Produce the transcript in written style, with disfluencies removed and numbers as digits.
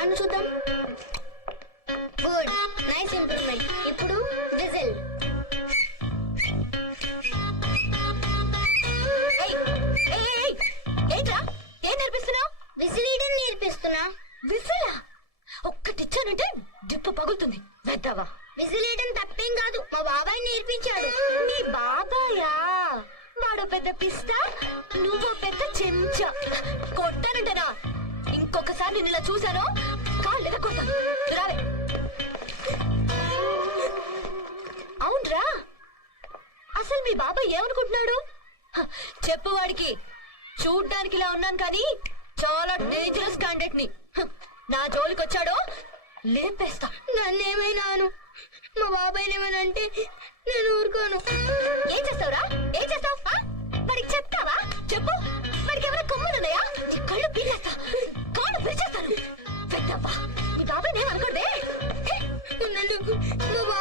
అను చూద్దాం. Good, nice improvement. ఇప్పుడు whistle. ఏంట్రా ఏం నేర్పిస్తున్నావు? విజిలీయడం నేర్పిస్తున్నా. విసిలా ఒక్కటిచ్చానంటే డిప్పు పగులుతుంది. వెద్దావా? విజిలీయడం తప్పేం కాదు, మా బాబాయ్ నేర్పించాడు. నీ బాబాయా? వాడు పెద్ద పిస్తా, నువ్వు పెద్ద చెంచా. కొట్టానంటనా? ఇంకొకసారి నేను ఇలా చూశాను కాళ్ళు ఎదగొడతాను. రావే. అవునరా, అసలు మీ బాబాయ్ ఏమనుకుంటున్నాడు? చెప్పు వాడికి. చూడ్డానికి ఇలా ఉన్నాను కానీ చాలా డేంజరస్ క్యాండిడేట్ ని. నా జోలికి వచ్చాడో లేపేస్తా. నన్నేమైనాను, మా బాబాయ్ ఏమనంటే నేను ఊరుకోను. ఏం చేస్తావురా? ఏం చేస్తావు? వాడికి చెప్తావా? చెప్పు. వాడికి ఎవరైనా కొమ్ములున్నాయా? నీ కళ్ళు పీకేస్తా, కాళ్ళు పిలిచేస్తాను. పెట్టవ్వా, మీ బాబాయ్ నేను అనుకోండి. మా